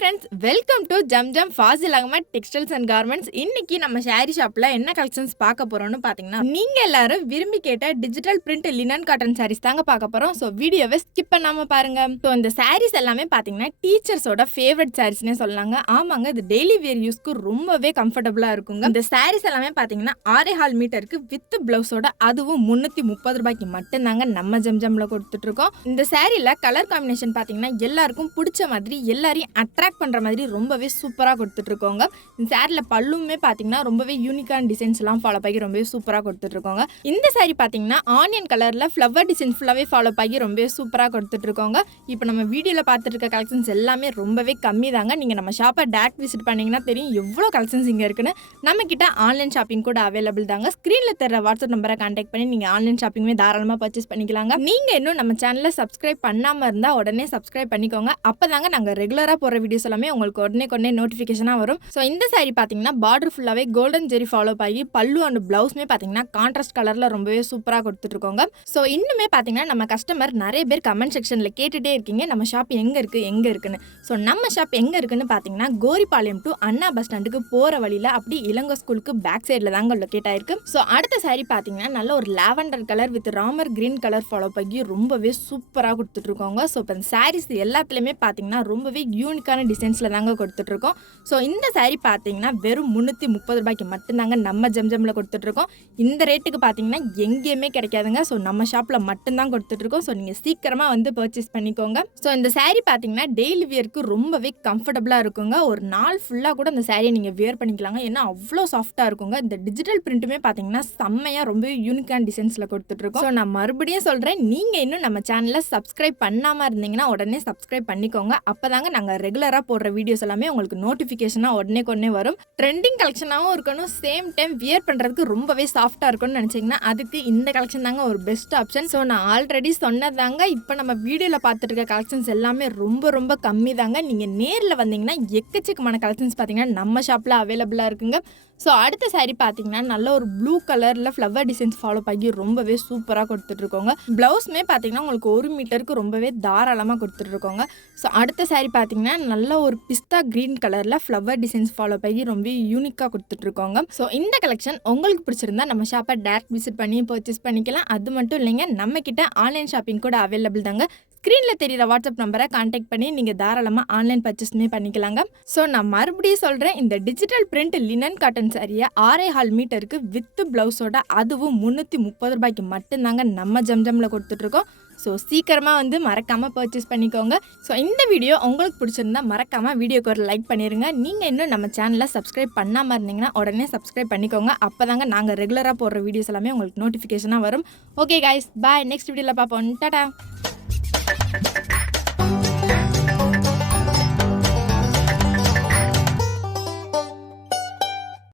friends, welcome to Zamzam Fazil Ahamed Textiles and Garments. இன்னைக்கு நம்ம Saree Shopல என்ன collections பார்க்க போறோம்னு பாத்தீங்கன்னா, நீங்க எல்லாரும் விரும்பி கேட்ட digital print linen cotton sarees தாங்க பார்க்க போறோம். சோ வீடியோவை ஸ்கிப் பண்ணாம பாருங்க. சோ இந்த sarees எல்லாமே பாத்தீங்கன்னா டீச்சர்ஸோட ஃபேவரட் sareesனே சொல்லலாங்க. ஆமாங்க, இது டெய்லி வேர் யூஸ்க்கு ரொம்பவே கம்ஃபர்ட்டபிளா இருக்குங்க. இந்த sarees எல்லாமே பாத்தீங்கன்னா 6.5 மீட்டருக்கு வித் பிளவுஸோட அதுவும் 330 ரூபாய்க்கு மட்டும் தாங்க நம்ம ஜம்ஜம்ல கொடுத்துட்டு இருக்கோம். இந்த sareeல கலர் காம்பினேஷன் பாத்தீங்கன்னா எல்லாருக்கும் பிடிச்ச மாதிரி எல்லாரையும் அட்ராக்ட் பண்ற மாதிரி ரொம்பவே சூப்பரா கொடுத்துட்டு இருக்கோங்க. இந்த சாரில பல்லுமே பாத்தீங்கன்னா ரொம்பவே யூனிக்கான டிசைன்ஸ் எல்லாம் ஃபாலோ பண்ணி ரொம்பவே சூப்பரா கொடுத்துட்டு இருக்கோங்க. இந்த சாரி பாத்தீங்கன்னா ஆனியன் கலர்ல ஃப்ளவர் டிசைன் ஃபுல்லாவே ஃபாலோ பண்ணி ரொம்பவே சூப்பரா கொடுத்துட்டு இருக்கோங்க. இப்போ நம்ம வீடியோல பார்த்துட்டு இருக்க கலெக்ஷன்ஸ் எல்லாமே ரொம்பவே கம்மி தாங்க. நீங்க நம்ம ஷாப்பை டைரக்ட் விசிட் பண்ணீங்கன்னா தெரியும் எவ்வளவு கலெக்ஷன்ஸ் இங்க இருக்குன்னு. நம்ம கிட்ட ஆன்லைன் ஷாப்பிங் கூட அவைலபிள் தாங்க. ஸ்கிரீன்ல தெரியற வாட்ஸ்அப் நம்பரை கான்டாக்ட் பண்ணி நீங்க ஆன்லைன் ஷாப்பிங்குமே தாராளமா பர்ச்சேஸ் பண்ணிக்கலாங்க. நீங்க இன்னும் நம்ம சேனலை சப்ஸ்கிரைப் பண்ணாம இருந்தா உடனே சப்ஸ்கிரைப் பண்ணிக்கோங்க. அப்பதாங்க நாங்க ரெகுலரா போற வீடியோஸ் எல்லாமே உங்களுக்கு உடனே நோட்டிஃபிகேஷனா வரும். ஸோ இந்த சாரி பாத்தீங்கன்னா பார்டர் ஃபுல்லாவே கோல்டன் ஜெரி ஃபாலோ ஆகி பல்லு அண்ட் பிளவுஸ்மே பாத்தீங்கன்னா கான்ட்ராஸ்ட் கலர்ல ரொம்பவே சூப்பரா கொடுத்துட்டு இருக்கோங்க. ஸோ இன்னுமே பாத்தீங்கன்னா நம்ம கஸ்டமர் நிறைய பேர் கமெண்ட் செக்ஷன்ல கேட்டுட்டே இருக்கீங்க நம்ம ஷாப் எங்க இருக்குன்னு. ஸோ நம்ம ஷாப் எங்க இருக்குன்னு பாத்தீங்கன்னா கோரிபாளையம் டு அண்ணா பஸ் ஸ்டாண்டுக்கு போற வழியில அப்படி இளங்கோ ஸ்கூலுக்கு பேக் சைட்ல தாங்க லொகேட் ஆயிருக்கு. ஸோ அடுத்த சாரி பாத்தீங்கன்னா நல்ல ஒரு lavender colour with Ramar green colour follow ஆகி ரொம்பவே சூப்பரா கொடுத்துட்டு இருக்கோங்க. ஸோ இப்போ சாரீஸ் எல்லாத்துலயுமே பாத்தீங்கன்னா ரொம்பவே யூனிக்கான டிசைன்ஸ்ல தாங்க கொடுத்துட்டு இருக்கோம். ஸோ இந்த சாரி பாத்தீங்கன்னா வெறும் 330 ரூபாய்க்கு மட்டும்தாங்க நம்ம ஜம்ஜம்ல கொடுத்துட்டு இருக்கோம். இந்த ரேட்டுக்கு பாத்தீங்கன்னா எங்கேயுமே கிடைக்காதுங்க. ஸோ நம்ம ஷாப்ல மட்டும்தான் கொடுத்துட்டு இருக்கோம். ஸோ நீங்க சீக்கிரமா வந்து பர்ச்சேஸ் பண்ணிக்கோங்க. ஸோ இந்த சாரி பாத்தீங்கன்னா டெய்லி வியருக்கு ரொம்பவே கம்ஃபர்டபுளா இருக்குங்க. ஒரு நாள் ஃபுல்லா கூட இந்த சாரியை நீங்க வியர் பண்ணிக்கலாங்க. ஏன்னா அவ்வளோ சாஃப்டா இருக்குங்க. இந்த டிஜிட்டல் பிரிண்ட்டுமே பாத்தீங்கன்னா செம்மையா ரொம்ப யூனிக்கான டிசைன்ஸ்ல கொடுத்துட்டு இருக்கோம். ஸோ நான் மறுபடியும் சொல்றேன், நீங்க இன்னும் நம்ம சேனலை சப்ஸ்கிரைப் பண்ணாம இருந்தீங்கன்னா உடனே சப்ஸ்கிரைப் பண்ணிக்கோங்க. அப்பதாங்க நாங்க ரெகுலரா போடுற வீடியோஸ் எல்லாமே உங்களுக்கு நோட்டிஃபிகேஷனா உடனே வரும். ட்ரெண்டிங் கலெக்ஷனாகவும் இருக்கணும், சேம் டைம் வியர் பண்றதுக்கு ரொம்பவே சாஃப்டா இருக்கும்னு நினைச்சீங்கன்னா அதுக்கு இந்த கலெக்ஷன் தாங்க ஒரு பெஸ்ட் ஆப்ஷன். ஸோ நான் ஆல்ரெடி சொன்னதாங்க, இப்போ நம்ம வீடியோல பார்த்துட்டு இருக்க கலெக்ஷன்ஸ் எல்லாமே ரொம்ப கம்மி தாங்க. நீங்க நேர்ல வந்தீங்கன்னா எக்கச்சக்கமான கலெக்ஷன்ஸ் பாத்தீங்கன்னா நம்ம ஷாப்ல அவைலபிளா இருக்குங்க. ஸோ அடுத்த சாரி பார்த்தீங்கன்னா நல்ல ஒரு ப்ளூ கலரில் ஃப்ளவர் டிசைன்ஸ் ஃபாலோ பண்ணி ரொம்பவே சூப்பராக கொடுத்துட்ருக்கோங்க. ப்ளவுஸ்மே பார்த்தீங்கன்னா உங்களுக்கு 1 மீட்டருக்கு ரொம்பவே தாராளமாக கொடுத்துட்ருக்கோங்க. ஸோ அடுத்த சாரி பார்த்தீங்கன்னா நல்ல ஒரு பிஸ்தா க்ரீன் கலரில் ஃப்ளவர் டிசைன்ஸ் ஃபாலோ பண்ணி ரொம்ப யூனிக்காக கொடுத்துட்ருக்கோங்க. ஸோ இந்த கலெக்ஷன் உங்களுக்கு பிடிச்சிருந்தா நம்ம ஷாப்பை டேரக்ட் விசிட் பண்ணி பர்ச்சேஸ் பண்ணிக்கலாம். அது மட்டும் இல்லைங்க, நம்ம கிட்ட ஆன்லைன் ஷாப்பிங் கூட அவைலபிள் தாங்க. ஸ்க்ரீனில் தெரிகிற வாட்ஸ்அப் நம்பரை கான்டாக்ட் பண்ணி நீங்கள் தாராளமாக ஆன்லைன் பர்ச்சேஸ்மே பண்ணிக்கலாங்க. ஸோ நான் மறுபடியும் சொல்கிறேன், இந்த டிஜிட்டல் பிரிண்ட் லினன் காட்டன் சாரியை 6.5 மீட்டருக்கு வித் பிளவுஸோட அதுவும் 330 ரூபாய்க்கு மட்டும்தாங்க நம்ம ஜம்ஜம்ல கொடுத்துட்ருக்கோம். ஸோ சீக்கிரமாக வந்து மறக்காமல் பர்ச்சேஸ் பண்ணிக்கோங்க. ஸோ இந்த வீடியோ உங்களுக்கு பிடிச்சிருந்தா மறக்காமல் வீடியோக்கு ஒரு லைக் பண்ணிடுங்க. நீங்கள் இன்னும் நம்ம சேனலை சப்ஸ்கிரைப் பண்ணாமல் இருந்தீங்கன்னா உடனே சப்ஸ்கிரைப் பண்ணிக்கோங்க. அப்போ தாங்க நாங்கள் ரெகுலராக போடுற வீடியோஸ் எல்லாமே உங்களுக்கு நோட்டிஃபிகேஷனாக வரும். ஓகே கைஸ், பாய். நெக்ஸ்ட் வீடியோவில் பார்ப்போம். டாடா.